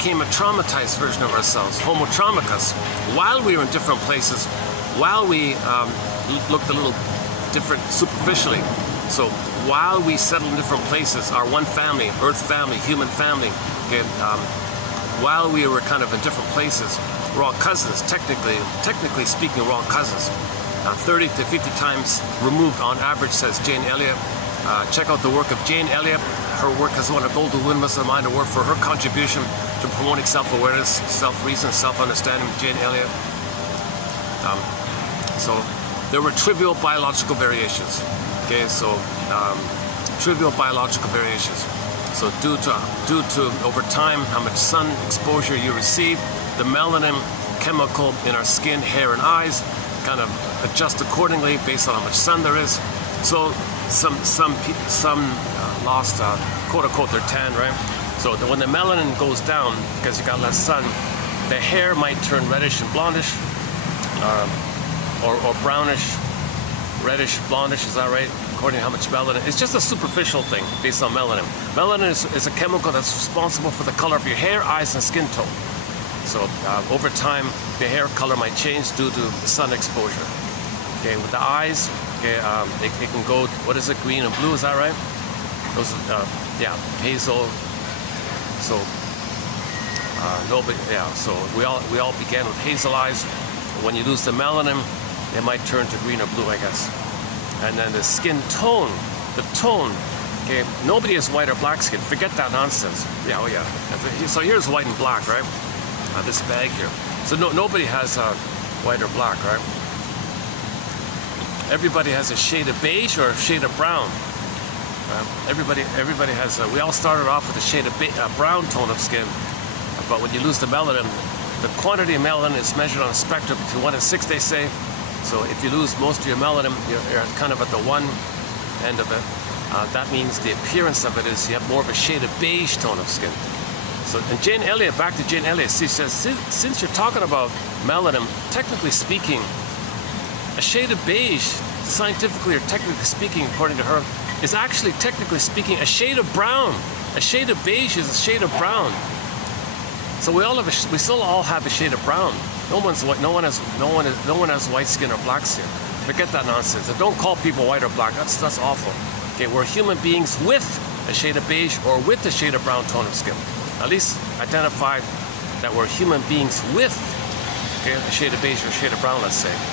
became a traumatized version of ourselves, homo traumicus. While we were in different places, while we looked a little different superficially. So while we settled in different places, our one family, earth family, human family, okay, while we were kind of in different places, we're all cousins, technically speaking, we're all cousins. 30 to 50 times removed on average, says Jane Elliott. Check out the work of Jane Elliott. Her work has won a Golden Windlass Award for her contribution to promoting self-awareness, self-reason, self-understanding. Jane Elliott. So there were trivial biological variations. Okay, so trivial biological variations. So due to over time how much sun exposure you receive, the melanin chemical in our skin, hair, and eyes kind of adjust accordingly based on how much sun there is. So some lost quote unquote their tan, right? So when the melanin goes down because you got less sun, the hair might turn reddish and blondish, or brownish, reddish, blondish. Is that right? According to how much melanin. It's just a superficial thing based on melanin. Melanin is a chemical that's responsible for the color of your hair, eyes, and skin tone. So over time, the hair color might change due to sun exposure. Okay, with the eyes, okay, it can go, what is it, green and blue, is that right? Those, yeah, hazel. So so we all began with hazel eyes. When you lose the melanin, it might turn to green or blue, I guess. And then the skin tone, the tone. Okay, nobody has white or black skin. Forget that nonsense. Yeah, oh yeah. So here's white and black, right? This bag here. So nobody has white or black, right? Everybody has a shade of beige or a shade of brown. Everybody has. We all started off with a shade of brown tone of skin, but when you lose the melanin, the quantity of melanin is measured on a spectrum between 1 and 6, they say. So if you lose most of your melanin, you're kind of at the one end of it. That means the appearance of it is you have more of a shade of beige tone of skin. So, and Jane Elliott, back to Jane Elliott, she says, since you're talking about melanin, technically speaking, a shade of beige, scientifically or technically speaking, according to her, is actually technically speaking a shade of brown. A shade of beige is a shade of brown. So we still all have a shade of brown. No one has white skin or black skin. Forget that nonsense. And don't call people white or black. That's awful. Okay, we're human beings with a shade of beige or with a shade of brown tone of skin. At least identify that we're human beings with, okay, a shade of beige or a shade of brown, let's say.